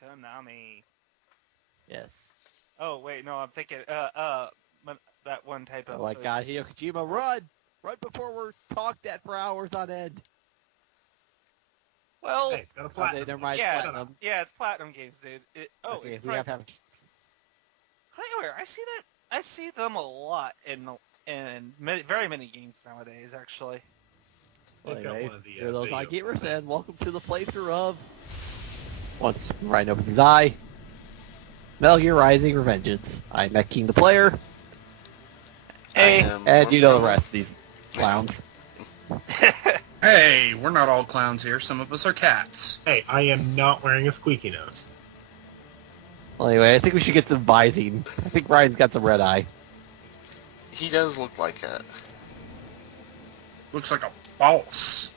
Konami. Yes. Oh wait, no, I'm thinking that one type of. Oh my God, Hideo Kojima, run! Right before we're talked at for hours on end. Well, Hey, it's got a platinum. Okay, never mind. yeah, Platinum. yeah, it's Platinum Games, dude. Okay, we have. Anyway, I see them a lot in very many games nowadays, actually. Well, They've got anyway, one of the, here are those video iGamers, formats. and welcome to the playthrough of. Once Ryan opens his eye, Metal Gear Rising: Revengeance. I'm Met King, the player, Hey, and you know the rest of these clowns. Hey, we're not all clowns here. Some of us are cats. Hey, I am not wearing a squeaky nose. Well, anyway, I think we should get some Visine. I think Ryan's got some red eye. He does look like it. Looks like a boss.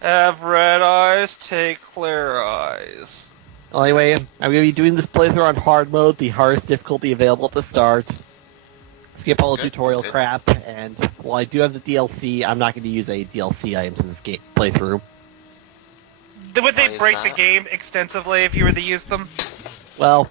have red eyes, take clear eyes. Well, anyway, I'm going to be doing this playthrough on hard mode, the hardest difficulty available at the start. Skip all the tutorial crap, and while I do have the DLC, I'm not going to use any DLC items in this game playthrough. Would they Why is break the that? game extensively if you were to use them? Well,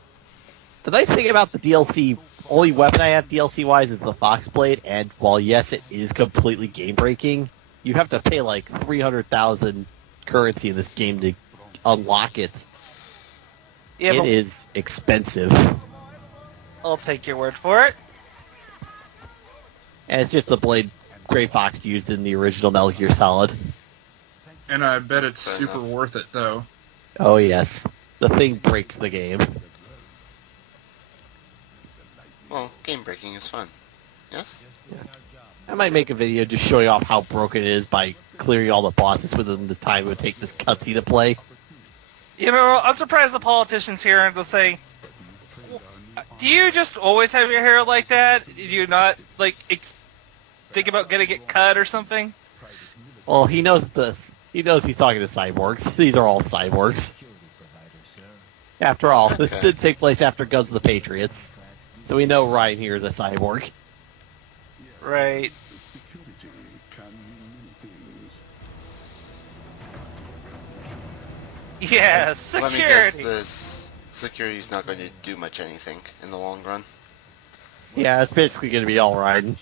the nice thing about the DLC, only weapon I have DLC-wise is the Fox Blade, and while yes, it is completely game-breaking, you have to pay like 300,000 currency in this game to unlock it. Yeah, It is expensive. I'll take your word for it. And it's just the blade Gray Fox used in the original Metal Gear Solid. And I bet it's Fair super enough. worth it, though. Oh yes, the thing breaks the game. Well, game breaking is fun. Yes? I might make a video just showing off how broken it is by clearing all the bosses within the time it would take this cutscene to play. You know, I'm surprised the politicians here and will say, do you just always have your hair like that? Do you not, like, think about getting it cut or something? Well, he knows this. He knows he's talking to cyborgs. These are all cyborgs. After all, this Okay. did take place after Guns of the Patriots, so we know Ryan here is a cyborg. Right. Yeah, Let me guess, security. this security's not going to do much anything in the long run. Yeah, it's basically going to be all Ryan.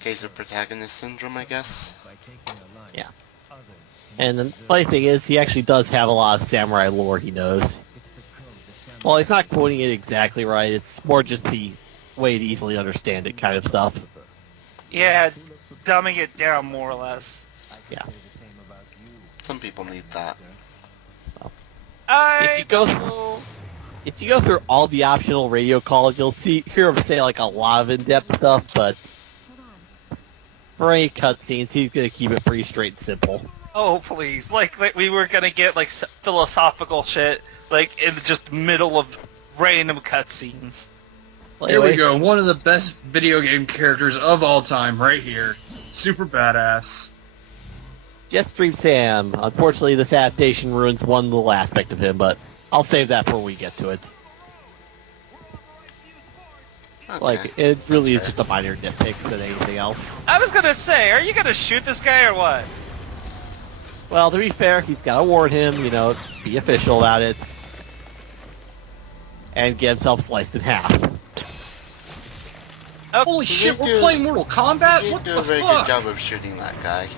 Case of protagonist syndrome, I guess. Yeah. And the funny thing is, he actually does have a lot of samurai lore he knows. Well, he's not quoting it exactly right, it's more just the way to easily understand it kind of stuff. Yeah, dumbing it down more or less. Yeah. Some people need that. If you go through all the optional radio calls, you'll hear him say like a lot of in-depth stuff, but for any cutscenes, he's gonna keep it pretty straight and simple. Oh, please. Like we were gonna get, like, philosophical shit, like, in just middle of random cutscenes. Well, Here we anyway, go. One of the best video game characters of all time, right here. Super badass. Jetstream Sam. Unfortunately, this adaptation ruins one little aspect of him, but I'll save that for when we get to it. Okay. Like, it really is That's just a minor nitpick than anything else. I was gonna say, are you gonna shoot this guy or what? Well, to be fair, he's gotta warn him, you know, be official about it, and get himself sliced in half. Oh, Holy He shit, did we're do- playing Mortal Kombat? He What did do the a very fuck? good job of shooting that guy.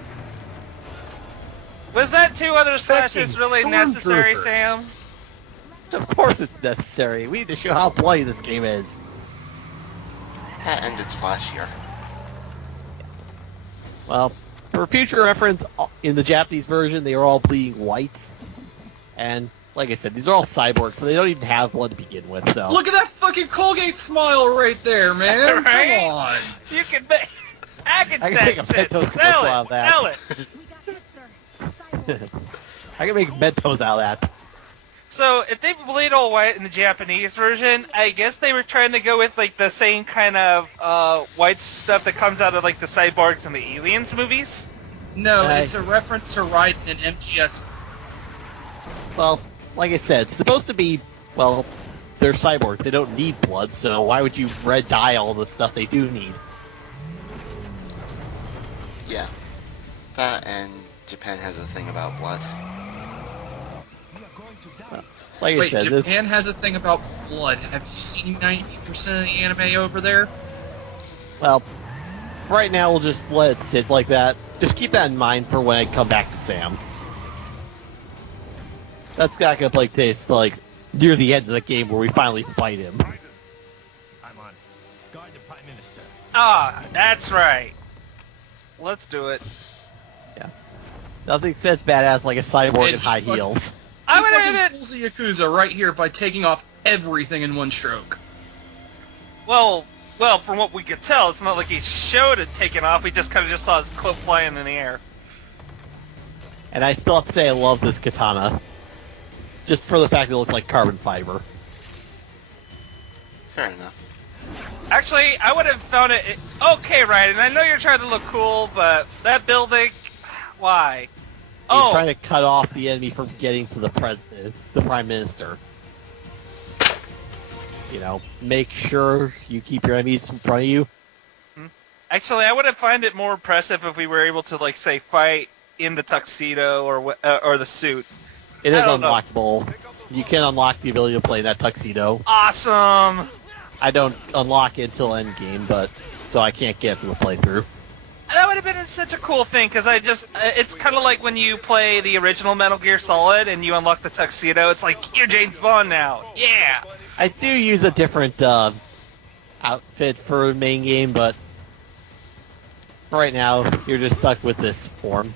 was that two other slashes Fucking really necessary, stormtroopers. Sam? Of course it's necessary. We need to show how bloody this game is. That ended splashier. Well, for future reference, in the Japanese version, they are all bleeding white. And, like I said, these are all cyborgs, so they don't even have blood to begin with, so... Look at that fucking Colgate smile right there, man. Right? Come on. You can make package I can that make a shit. Mentos Sell commercial out it. of that. Sell it. I can make Mentos out of that. So if they bleed all white in the Japanese version, I guess they were trying to go with, like, the same kind of white stuff that comes out of, like, the cyborgs in the Aliens movies. No, Hey. it's a reference to Raiden and MGS. Well, like I said, it's supposed to be, well, they're cyborgs. They don't need blood, so why would you red dye all the stuff they do need? Yeah. That and Japan has a thing about blood. Like I Wait, said, Japan has a thing about blood. Have you seen 90% of the anime over there? well, right now we'll just let it sit like that. Just keep that in mind for when I come back to Sam. That's not gonna play taste like near the end of the game where we finally fight him. I'm on it. Guard the Prime Minister. Ah, that's right. Let's do it. Nothing says badass like a cyborg And in high he fucking- heels. I'm He gonna fucking hit it. pulls the Yakuza right here by taking off everything in one stroke. Well, from what we could tell, it's not like he showed it taking off. We just kind of just saw his cloak flying in the air. And I still have to say I love this katana. Just for the fact that it looks like carbon fiber. Fair enough. Actually, I would have found it okay, Raiden. I know you're trying to look cool, but that building, why? He's trying to cut off the enemy from getting to the president, the prime minister. You know, make sure you keep your enemies in front of you. Actually, I would have found it more impressive if we were able to, like, say, fight in the tuxedo or the suit. It is I don't know. unlockable. You can unlock the ability to play that tuxedo. Awesome! I don't unlock it until endgame, but so I can't get through the playthrough. That would have been such a cool thing, because it's kind of like when you play the original Metal Gear Solid and you unlock the tuxedo, it's like, you're James Bond now! Yeah! I do use a different outfit for the main game, but right now you're just stuck with this form.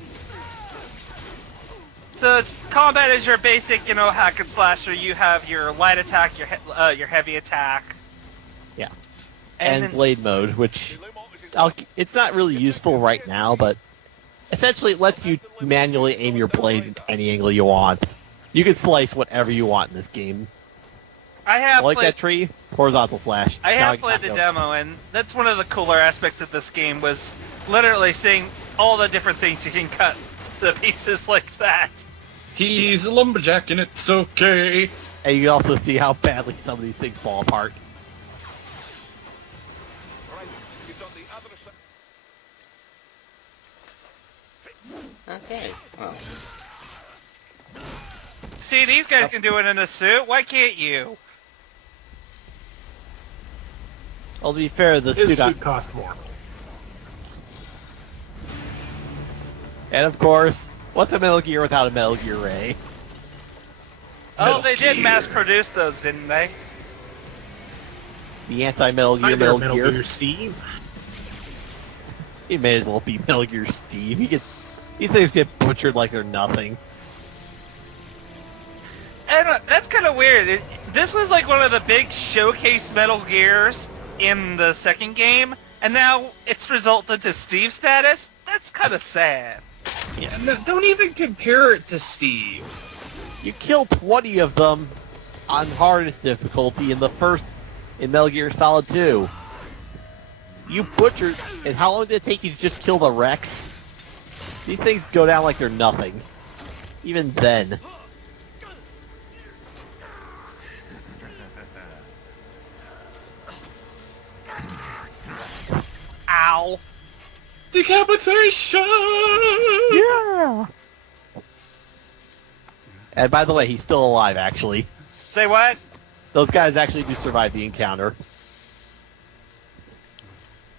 So it's combat is your basic, hack and slasher. You have your light attack, your heavy attack. Yeah. And And then- blade mode, which it's not really useful right now, but essentially it lets you manually aim your blade at any angle you want. You can slice whatever you want in this game. I have Like played, that tree, horizontal slash. I Now have played the go. demo, and that's one of the cooler aspects of this game was literally seeing all the different things you can cut to pieces like that. He's a lumberjack and it's okay. And you can also see how badly some of these things fall apart. Okay, well. See, these guys can do it in a suit. Why can't you? Well, to be fair, the His suit, suit costs more. and of course, what's a Metal Gear without a Metal Gear Ray? Oh, Metal they did Gear. mass produce those, didn't they? The anti-Metal Gear Nightmare Metal Gear. Steve. He may as well be Metal Gear Steve. These things get butchered like they're nothing. And that's kind of weird. This was like one of the big showcase Metal Gears in the second game, and now it's resulted to Steve status. That's kind of sad. No, don't even compare it to Steve. You kill 20 of them on hardest difficulty in Metal Gear Solid 2. You butchered, and how long did it take you to just kill the Rex? These things go down like they're nothing. Even then. Ow. Decapitation! Yeah! And by the way, he's still alive, actually. Say what? Those guys actually do survive the encounter.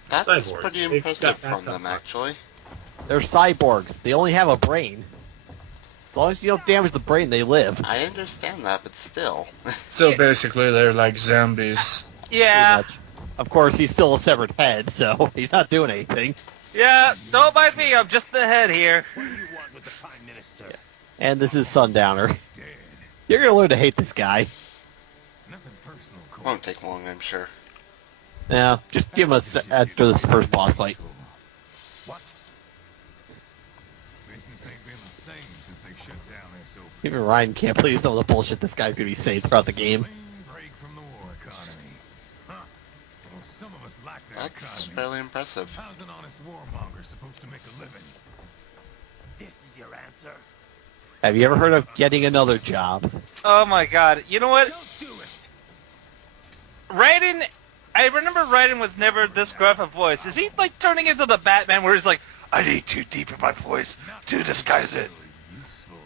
That's Cyborgs. pretty They've impressive got that from them, much. actually. They're cyborgs. They only have a brain. As long as you don't damage the brain, they live. I understand that, but still. So basically, they're like zombies. Yeah. Pretty much. Of course, he's still a severed head, so he's not doing anything. Yeah, don't mind me, I'm just the head here. What do you want with the Prime Minister? And this is Sundowner. Dead. You're gonna learn to hate this guy. Nothing personal, Corey. Won't take long, I'm sure. Yeah, just give him after this first boss fight. What? Business ain't been the same since they shut down SOP. Even Ryan can't believe some of the bullshit this guy's gonna be saying throughout the game. Clean break from the war economy. Huh. Well, some of us like that That's economy. fairly impressive. How's an honest warmonger supposed to make a living? This is your answer? Have you ever heard of getting another job? Oh my god. You know what? Don't do it! Raiden I remember Raiden was never this gruff a voice. Is he like turning into the Batman where he's like, I need too deep in my voice to disguise it?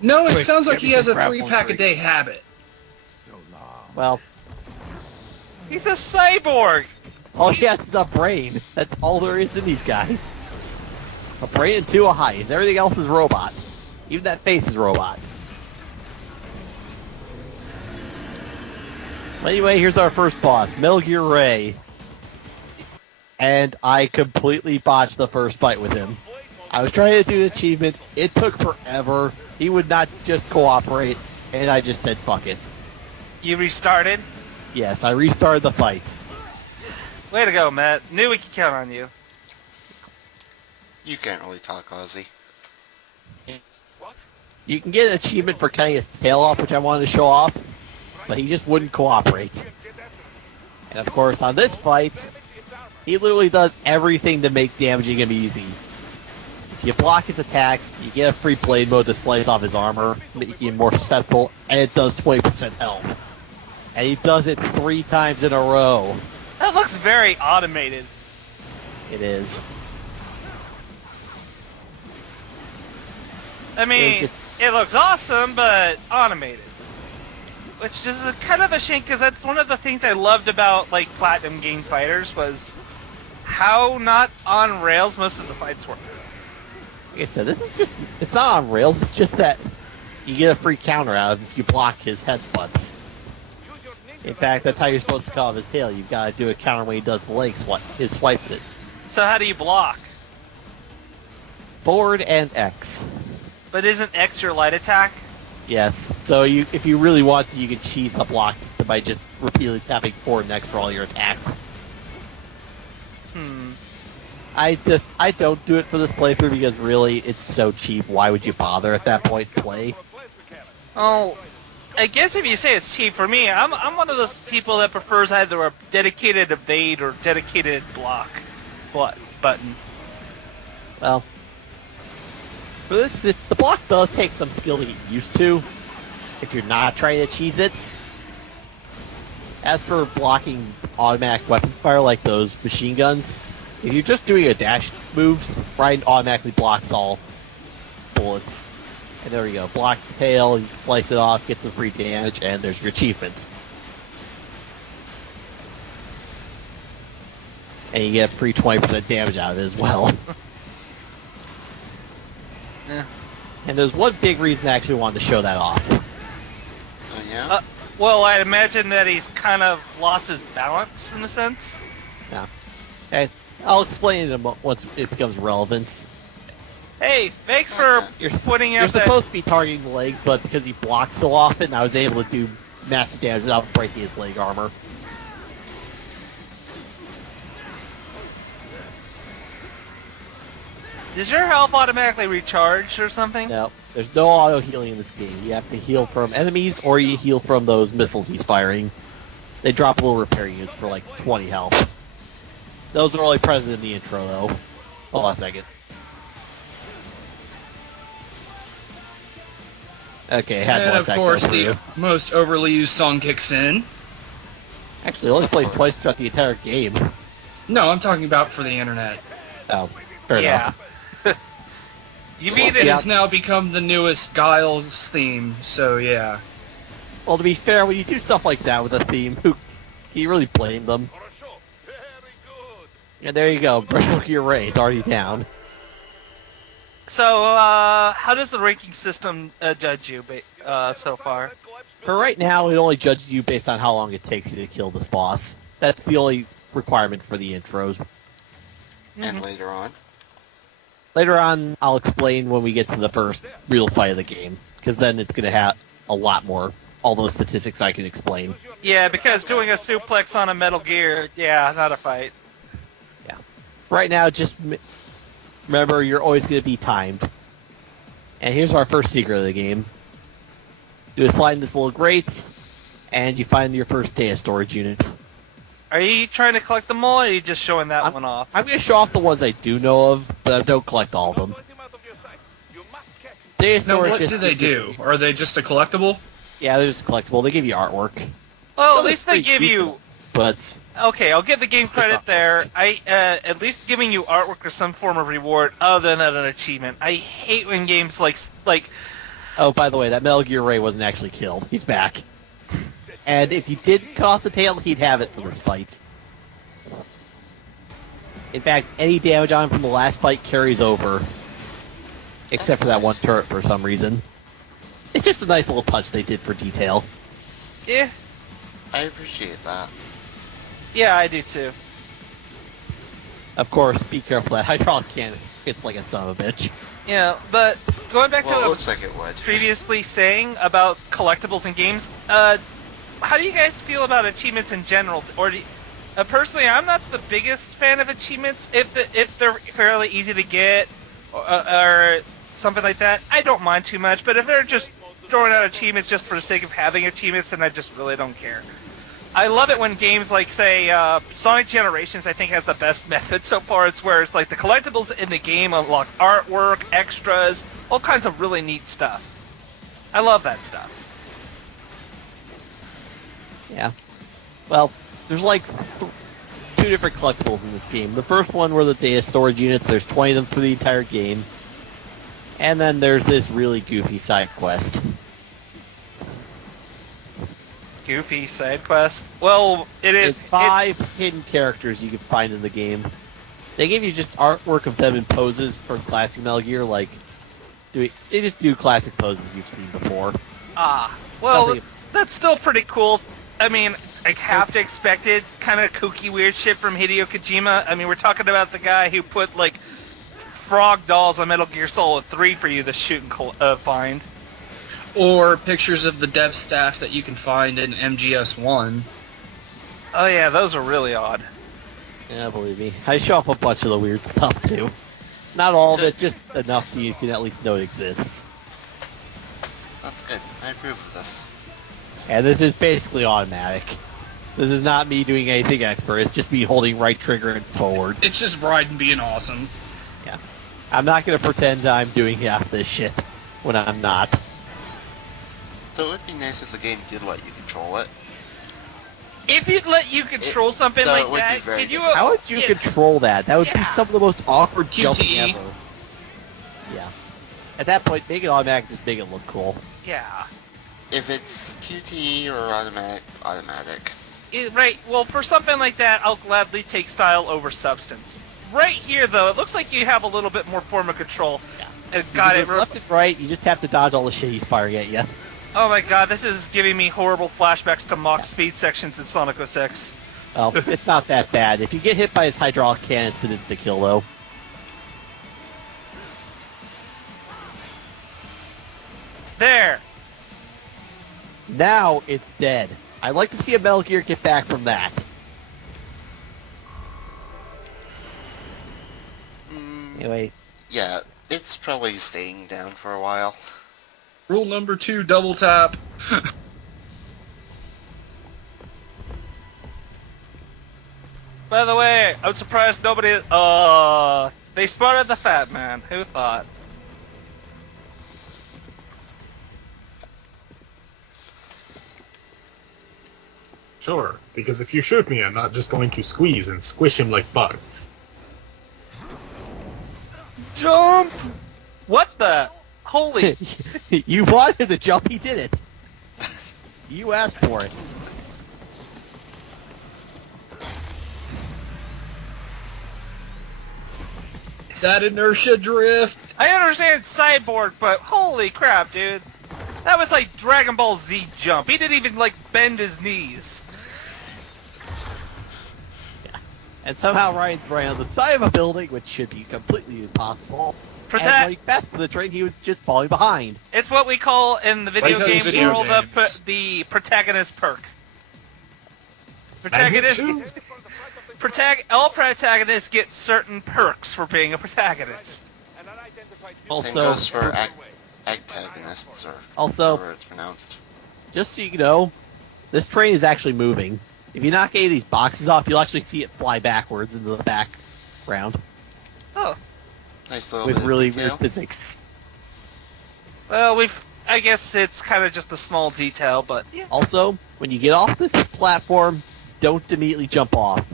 No, it Quick, sounds like get me he has some a grapple 3-pack a drink. day habit. So long. Well, He's a cyborg. all he has is a brain. That's all there is in these guys. A brain and 2 eyes. Everything else is robot. Even that face is robot. Anyway, here's our first boss, Metal Gear Ray. And I completely botched the first fight with him. I was trying to do an achievement. It took forever. He would not just cooperate, and I just said, fuck it. You restarted? Yes, I restarted the fight. Way to go, Matt. Knew we could count on you. You can't really talk Aussie. You can get an achievement for cutting his tail off, which I wanted to show off, but he just wouldn't cooperate. And of course, on this fight, he literally does everything to make damaging him easy. If you block his attacks, you get a free blade mode to slice off his armor, making him more susceptible, and it does 20% health. And he does it 3 times in a row. That looks very automated. It is. I mean, just- it looks awesome, but automated. Which is kind of a shame, because that's one of the things I loved about, like, Platinum Game Fighters was how not on rails most of the fights were. Like I said, this is just, it's not on rails, it's just that you get a free counter out of if you block his headbutts. In fact, that's how you're supposed to cut off his tail. You've got to do a counter when he does the leg swipe, his swipes it. So how do you block? Forward and X. But isn't X your light attack? Yes. So if you really want to, you can cheese the block system by just repeatedly tapping forward and X for all your attacks. I don't do it for this playthrough because really, it's so cheap. Why would you bother at that point to play? Oh, I guess if you say it's cheap, for me, I'm one of those people that prefers either a dedicated evade or dedicated block button. Well, for this, the block does take some skill to get used to if you're not trying to cheese it. As for blocking automatic weapon fire like those machine guns, if you're just doing a dash moves, Raiden automatically blocks all bullets. And there we go. Block the tail, you slice it off, get some free damage, and there's your achievements. And you get free 20% damage out of it as well. Yeah. And there's one big reason I actually wanted to show that off. Oh yeah? Well, I imagine that he's kind of lost his balance in a sense. Yeah. And I'll explain it once it becomes relevant. Hey, thanks for You're putting You're out that. supposed to be targeting the legs, but because he blocks so often, I was able to do massive damage without breaking his leg armor. Does your health automatically recharge or something? No, there's no auto healing in this game. You have to heal from enemies, or you heal from those missiles he's firing. They drop little repair units for like 20 health. Those are only present in the intro, though. Hold on a second. Okay, I had to And let of that course, go for you. the most overly used song kicks in. Actually, it only plays twice throughout the entire game. No, I'm talking about for the internet. Oh, fair Yeah. enough. You mean It it? has now become the newest Guile's theme, so yeah. Well, to be fair, when you do stuff like that with a theme, who can you really blame them? And there you go, Metal Gear Ray is already down. So, how does the ranking system judge you so far? For right now, it only judges you based on how long it takes you to kill this boss. That's the only requirement for the intros. And later on. Later on, I'll explain when we get to the first real fight of the game, because then it's going to have a lot more, all those statistics I can explain. Yeah, because doing a suplex on a Metal Gear, yeah, not a fight. Right now, just remember, you're always going to be timed. And here's our first secret of the game. Do a slide in this little grate, and you find your first data storage unit. Are you trying to collect them all, or are you just showing that one off? I'm going to show off the ones I do know of, but I don't collect all of them. Data Now, storage what just do they do? Are they just a collectible? Yeah, they're just collectible. They give you artwork. Well, Some at of least it's they pretty give cheap, you... But Okay, I'll give the game credit there. At least giving you artwork or some form of reward other than an achievement. I hate when games like Oh, by the way, that Metal Gear Ray wasn't actually killed. He's back. And if you did cut off the tail, he'd have it for this fight. In fact, any damage on him from the last fight carries over. Except for that one turret for some reason. It's just a nice little touch they did for detail. yeah, I appreciate that. yeah, I do too. Of course, be careful, that hydraulic cannon hits like a son of a bitch. Yeah, but going back to Well, what it I looks was like it would. previously saying about collectibles in games, how do you guys feel about achievements in general? Or personally, I'm not the biggest fan of achievements if they're fairly easy to get or something like that. I don't mind too much, but if they're just throwing out achievements just for the sake of having achievements, then I just really don't care. I love it when games like, say, Sonic Generations, I think, has the best method so far. It's where it's like the collectibles in the game unlock artwork, extras, all kinds of really neat stuff. I love that stuff. Yeah. Well, there's like two different collectibles in this game. The first one were the data storage units. There's 20 of them for the entire game. And then there's this really goofy side quest. Goofy side quest. Well, It's 5 hidden characters you can find in the game. They give you just artwork of them in poses for classic Metal Gear, like they just do classic poses you've seen before. Well, Nothing- that's still pretty cool. I mean, I have to expect it. Kind of kooky, weird shit from Hideo Kojima. I mean, we're talking about the guy who put like frog dolls on Metal Gear Solid 3 for you to shoot and find. Or pictures of the dev staff that you can find in MGS1. Oh yeah, those are really odd. Yeah, believe me. I show off a bunch of the weird stuff too. Not all of it, just enough so you can at least know it exists. That's good. I approve of this. And this is basically automatic. This is not me doing anything expert, it's just me holding right trigger and forward. It's just Raiden being awesome. Yeah. I'm not gonna pretend I'm doing half this shit when I'm not. So it would be nice if the game did let you control it. If it let you control something though it like would be that, very could you? How would you control that? That would be Yeah. some of the most awkward jumping QTE. ever. Yeah. At that point, make it automatic, just make it look cool. Yeah. If it's QTE or automatic. Right. Well, for something like that, I'll gladly take style over substance. Right here, though, it looks like you have a little bit more form of control. Yeah. And You got can it. go left and right, you just have to dodge all the shit he's firing at you. Oh my god, this is giving me horrible flashbacks to Mach speed sections in Sonic 06. Well, it's not that bad. If you get hit by his hydraulic cannon, it's an insta-kill, though. There. Now it's dead. I'd like to see a Metal Gear get back from that. Anyway, Yeah, it's probably staying down for a while. Rule number 2, double tap. By the way, I'm surprised nobody. They spotted the fat man. Who thought? Sure, because if you shoot me, I'm not just going to squeeze and squish him like bugs. Jump! What the? Holy! you wanted to jump, he did it. You asked for it. That inertia drift. I understand cyborg, but holy crap, dude! That was like Dragon Ball Z jump. He didn't even like bend his knees. And somehow Ryan's right on the side of a building, which should be completely impossible. And when he passed the train, he was just falling behind. It's what we call in the video Like game those video world games. the protagonist perk. I hit Protagonist. you. All protagonists get certain perks for being a protagonist. Same Also, goes for antagonists, or Also- however it's pronounced. just so you know, this train is actually moving. If you knock any of these boxes off, you'll actually see it fly backwards into the background Oh, Nice little with bit of really detail. weird physics. well, I guess it's kind of just a small detail, but yeah. Also, when you get off this platform, don't immediately jump off.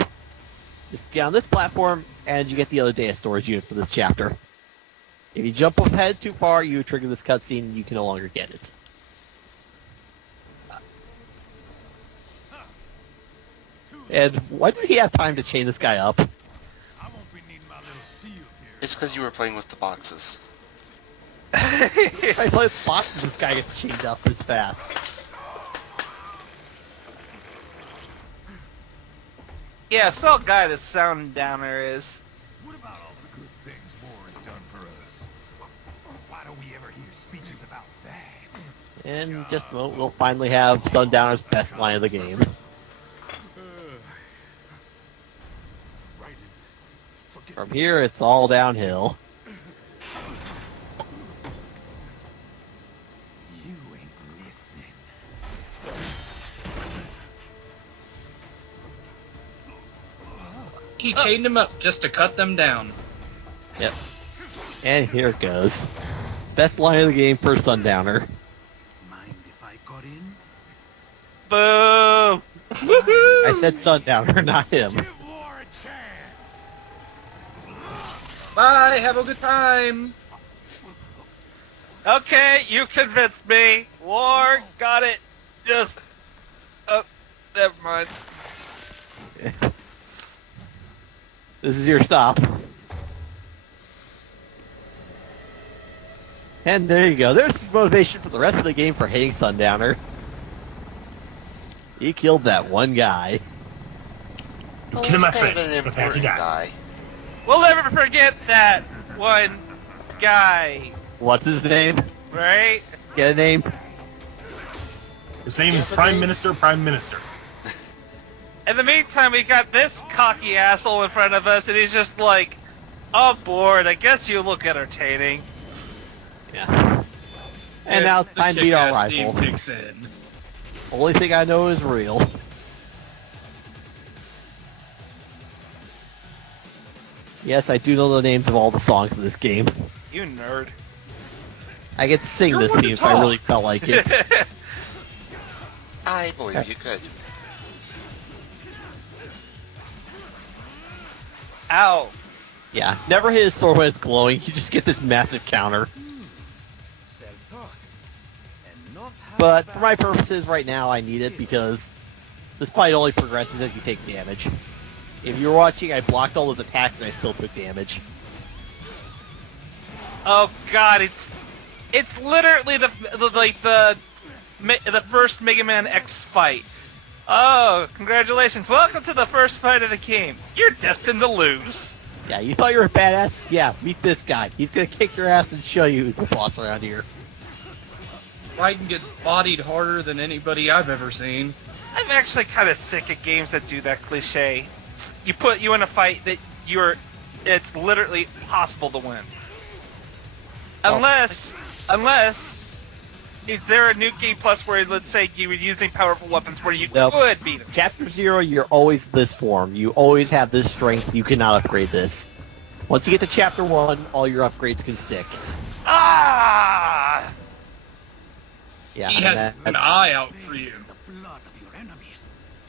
Just get on this platform, and you get the other data storage unit for this chapter. If you jump ahead too far, you trigger this cutscene, and you can no longer get it. And why did he have time to chain this guy up? I won't be needing my little shield here. It's because you were playing with the boxes. If I play with boxes, this guy gets chained up this fast. Yeah, so guy the sound downer is. What about all the good things war has done for us? Why don't we ever hear speeches about that? And just a moment, we'll finally have Sundowner's best line of the game. Raiden, forget From here, it's all downhill. you ain't listening. He chained him up just to cut them down. Yep. And here it goes. Best line of the game for Sundowner. Mind if I got in? Boo! I said Sundowner, not him. Give war a chance. Bye, have a good time. Okay, you convinced me. War, got it. Just. Oh, never mind. This is your stop. And there you go. There's his motivation for the rest of the game for hating Sundowner. He killed that one guy. Well, Kill he's my kind of friend. an But how'd you important die? guy. We'll never forget that one guy, What's his name? right? Get a name? His name is Yeah, but Prime they- Minister, Prime Minister. In the meantime, we got this cocky asshole in front of us, and he's just like, "Oh, bored. I guess you look entertaining." Yeah. And now it's the time to beat our kick-ass theme rival. kicks in. Only thing I know is real. Yes, I do know the names of all the songs in this game. You nerd. I get to sing You're this one to theme if I talk. really felt like it. I believe you could. Ow. Yeah, never hit his sword when it's glowing. You just get this massive counter. Self-taught. And not half But for bad. my purposes right now, I need it because this fight only progresses as you take damage. If you're watching, I blocked all those attacks and I still took damage. Oh God, it's literally the first Mega Man X fight. Oh, congratulations! Welcome to the first fight of the game. You're destined to lose. Yeah, you thought you were a badass? Yeah, meet this guy. He's gonna kick your ass and show you who's the boss around here. Raiden gets bodied harder than anybody I've ever seen. I'm actually kind of sick of games that do that cliche. You put you in a fight that it's literally possible to win. Unless, is there a new game plus where, let's say, you were using powerful weapons where you Nope. could beat him? Chapter 0, you're always this form. You always have this strength. You cannot upgrade this. Once you get to Chapter 1, all your upgrades can stick. Ah! Yeah, He and has that- an eye out for you. The blood of your enemies.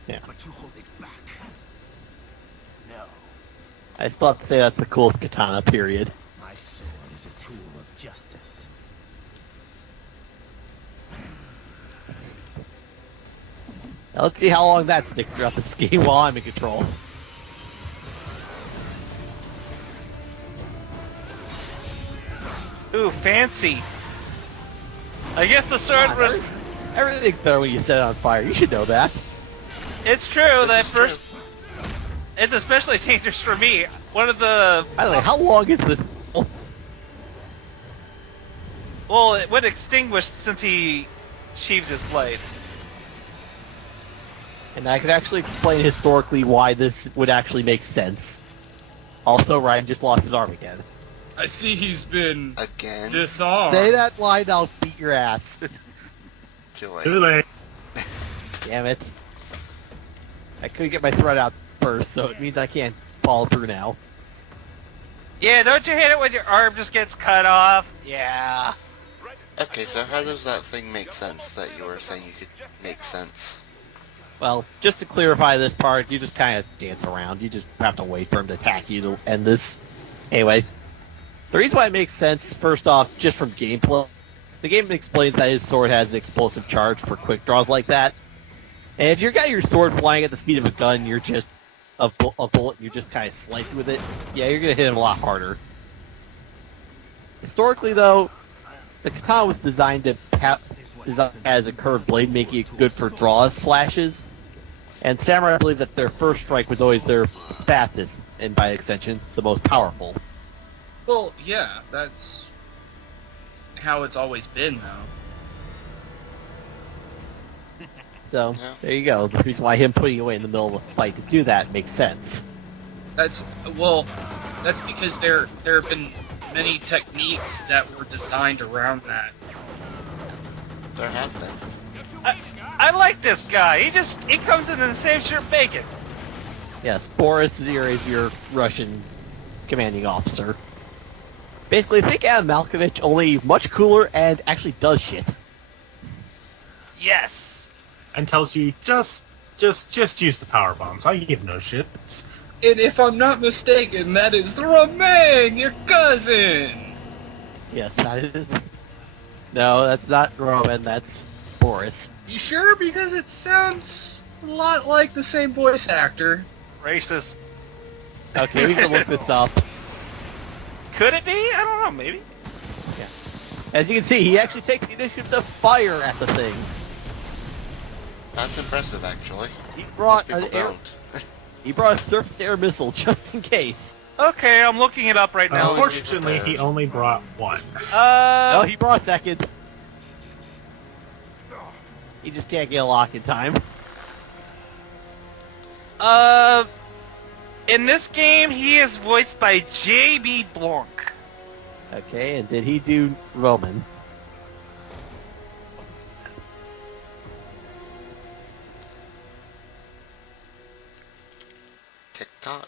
Yeah. But you hold it back. No. I still have to say that's the coolest katana, period. My sword is a tool of justice. Now let's see how long that sticks throughout this game while I'm in control. Ooh, fancy. I guess the sword Come on, was. Everything's better when you set it on fire. You should know that. It's true. This That is first. It's especially dangerous for me. One of the. By the way, how long is this? Oh, Well, it went extinguished since he sheathed his blade. and I could actually explain historically why this would actually make sense. Also, Ryan just lost his arm again. I see he's been Again? disarmed. Say that line, I'll beat your ass. Too late. Too late. Damn it. I couldn't get my threat out first, so it means I can't follow through now. Yeah, don't you hate it when your arm just gets cut off? Yeah. Okay, so how does that thing make sense that you were saying you could make sense? Well, just to clarify this part, you just kind of dance around. You just have to wait for him to attack you to end this. Anyway, the reason why it makes sense, first off, just from gameplay, the game explains that his sword has an explosive charge for quick draws like that. And if you've got your sword flying at the speed of a gun, you're just a bullet, and you're just kind of slicing with it, yeah, you're going to hit him a lot harder. Historically, though, the katana was designed to as a curved blade, making it good for draws, slashes. And samurai believe that their first strike was always their fastest, and by extension, the most powerful. Well, yeah, that's how it's always been, though. So, Yeah. there you go. The reason why him putting away in the middle of the fight to do that makes sense. That's because there have been many techniques that were designed around that. There have been. I like this guy. He comes in the same shirt bacon. Yes, Boris here is your Russian commanding officer. Basically, think Adam Malkovich, only much cooler and actually does shit. Yes. And tells you, just use the power bombs. I give no shit. And if I'm not mistaken, that is the Romain, your cousin! Yes, that is... No, that's not Roman, that's Boris. You sure? Because it sounds a lot like the same voice actor. Racist. Okay, we can look this up. Could it be? I don't know. Maybe. As you can see, he actually takes the initiative to fire at the thing. That's impressive, actually. He Most brought people an air... don't. He brought a surface-to-air missile just in case. Okay, I'm looking it up right now. Unfortunately, he only brought one. No, he brought a second. He just can't get a lock in time. In this game, he is voiced by J.B. Blanc. Okay, and did he do Roman? TikTok.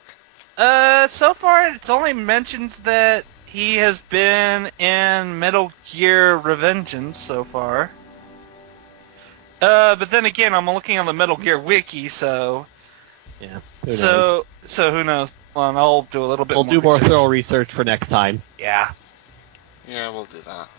So far, it's only mentioned that he has been in Metal Gear Revengeance so far. But then again, I'm looking on the Metal Gear wiki, so... Yeah, who knows? So who knows? Well, I'll do a little bit We'll more do more research. thorough research for next time. Yeah. Yeah, we'll do that.